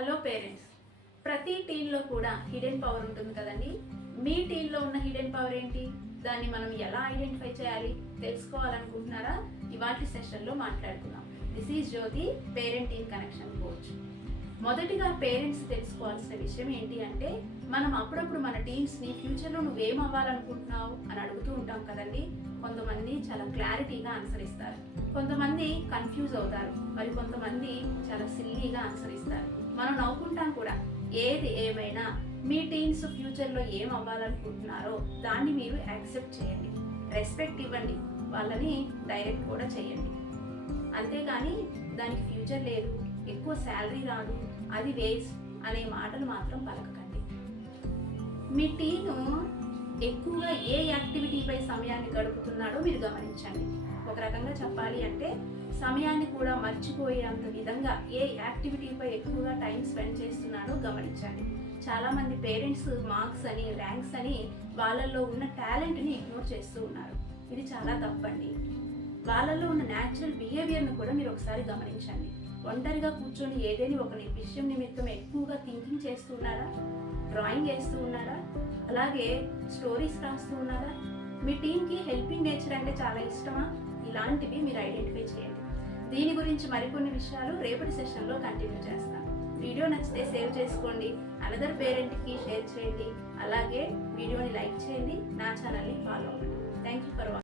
Hello parents, ప్రతి టీంలో కూడా హిడెన్ పవర్ ఉంటుంది కదండి. మీ టీంలో ఉన్న హిడెన్ పవర్ ఏంటి, దాన్ని మనం ఎలా ఐడెంటిఫై చేయాలి తెలుసుకోవాలనుకుంటున్నారా? ఇవాటి సెషన్లో మాట్లాడుకుందాం. This is Jyoti, parent team connection coach. మొదటిగా పేరెంట్స్ తెలుసుకోవాల్సిన విషయం ఏంటి అంటే, మనం అప్పుడప్పుడు మన టీమ్స్ని ఫ్యూచర్లో నువ్వేం అవ్వాలనుకుంటున్నావు అని అడుగుతూ ఉంటాం కదండి. కొంతమంది చాలా క్లారిటీగా ఆన్సర్ ఇస్తారు, కొంతమంది కన్ఫ్యూజ్ అవుతారు, మరి కొంతమంది చాలా సిల్లీగా ఆన్సర్ ఇస్తారు. మనం నవ్వుకుంటాం కూడా. ఏది ఏమైనా మీ టీమ్స్ ఫ్యూచర్లో ఏం అవ్వాలనుకుంటున్నారో దాన్ని మీరు యాక్సెప్ట్ చేయండి, రెస్పెక్ట్ ఇవ్వండి, వాళ్ళని డైరెక్ట్ కూడా చేయండి. అంతేగాని దానికి ఫ్యూచర్ లేదు, ఎక్కువ శాలరీ రాదు, అది వేస్ట్ అనే మాటలు మాత్రం పలకకండి. మీ టీము ఎక్కువగా ఏ యాక్టివిటీపై సమయాన్ని గడుపుతున్నాడో మీరు గమనించండి. ఒక రకంగా చెప్పాలి అంటే, సమయాన్ని కూడా మర్చిపోయేంత విధంగా ఏ యాక్టివిటీపై ఎక్కువగా టైం స్పెండ్ చేస్తున్నాడో గమనించండి. చాలామంది పేరెంట్స్ మార్క్స్ అని, ర్యాంక్స్ అని వాళ్ళల్లో ఉన్న టాలెంట్ని ఇగ్నోర్ చేస్తూ ఉన్నారు. ఇది చాలా తప్పండి. వాళ్ళల్లో ఉన్న న్యాచురల్ బిహేవియర్ను కూడా మీరు ఒకసారి గమనించండి. ఒంటరిగా కూర్చొని ఏదైనా ఒక విషయం నిమిత్తం ఎక్కువగా థింకింగ్ చేస్తూ ఉన్నారా? డ్రాయింగ్ వేస్తూ ఉన్నారా? అలాగే స్టోరీస్ రాస్తూ ఉన్నారా? మీ టీంకి హెల్పింగ్ నేచర్ అంటే చాలా ఇష్టమా? ఇలాంటివి మీరు ఐడెంటిఫై చేయండి. దీని గురించి మరికొన్ని విషయాలు రేపటి సెషన్లో కంటిన్యూ చేస్తాను. వీడియో నచ్చితే సేవ్ చేసుకోండి, అనదర్ పేరెంట్కి షేర్ చేయండి, అలాగే వీడియోని లైక్ చేయండి, నా ఛానల్ని ఫాలో అవ్వండి. Thank you for watching.